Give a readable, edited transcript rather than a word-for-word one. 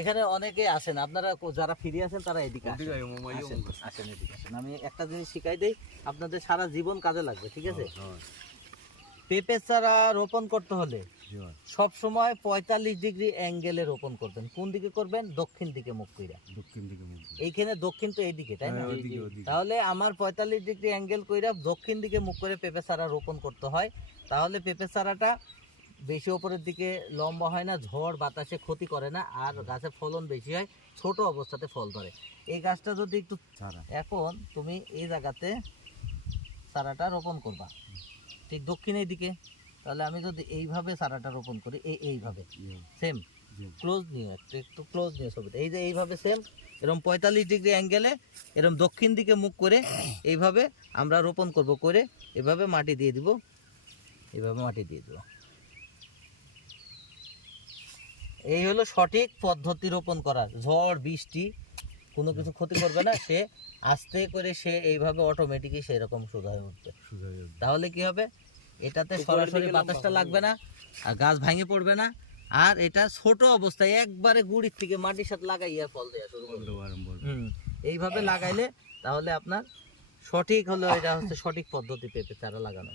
এখানে অনেকে আসেন, আপনারা যারা ফ্রি আছেন তারা এদিকে আসেন, এদিকে আসেন। আমি একটা জিনিস শিখাই দেই, আপনাদের সারা জীবন কাজে লাগবে, ঠিক আছে? পেঁপে চারা রোপণ করতে হলে সব সময় 45 ডিগ্রি অ্যাঙ্গেলে রোপণ করবেন। কোন দিকে করবেন? দক্ষিণ দিকে মুখ কইরা। এইখানে দক্ষিণ তো এইদিকে, তাই না? তাহলে আমার 45 ডিগ্রি অ্যাঙ্গেল কইরা দক্ষিণ দিকে মুখ করে পেঁপে চারা রোপণ করতে হয়। তাহলে পেঁপে চারাটা বেশি উপরের দিকে লম্বা হয় না, ঝড় বাতাসে ক্ষতি করে না, আর গাছের ফলন বেশি হয়, ছোট অবস্থাতে ফল ধরে। এই গাছটা যদি একটু এখন তুমি এই জায়গাতে চারাটা রোপণ করবা, ঠিক দক্ষিণের দিকে। তাহলে আমি যদি এইভাবে চারাটা রোপণ করি, এইভাবে সেম ক্লোজ নিয়ে একটু ক্লোজ নিয়ে ছবিটা, এই যে এইভাবে সেম এরকম 45 ডিগ্রি অ্যাঙ্গেলে এরকম দক্ষিণ দিকে মুখ করে এইভাবে আমরা রোপণ করব, করে এভাবে মাটি দিয়ে দিব, এইভাবে মাটি দিয়ে দিব। এই হলো সঠিক পদ্ধতি রোপণ করার। ঝড় বৃষ্টি কোনো কিছু ক্ষতি করবে না, সে আস্তে করে সে এইভাবে অটোমেটিকই সেরকম সোজা হয়ে উঠবে। তাহলে কি হবে? এটাতে সরাসরি বাতাসটা লাগবে না, আর গাছ ভাঙে পড়বে না, আর এটা ছোট অবস্থায় একবারে গুড়ির থেকে মাটির সাথে লাগাইয়া ফল দেওয়া শুরু করবে। এইভাবে লাগাইলে তাহলে আপনার সঠিক হলো, এটা হচ্ছে সঠিক পদ্ধতি পেঁপে চারা লাগানো।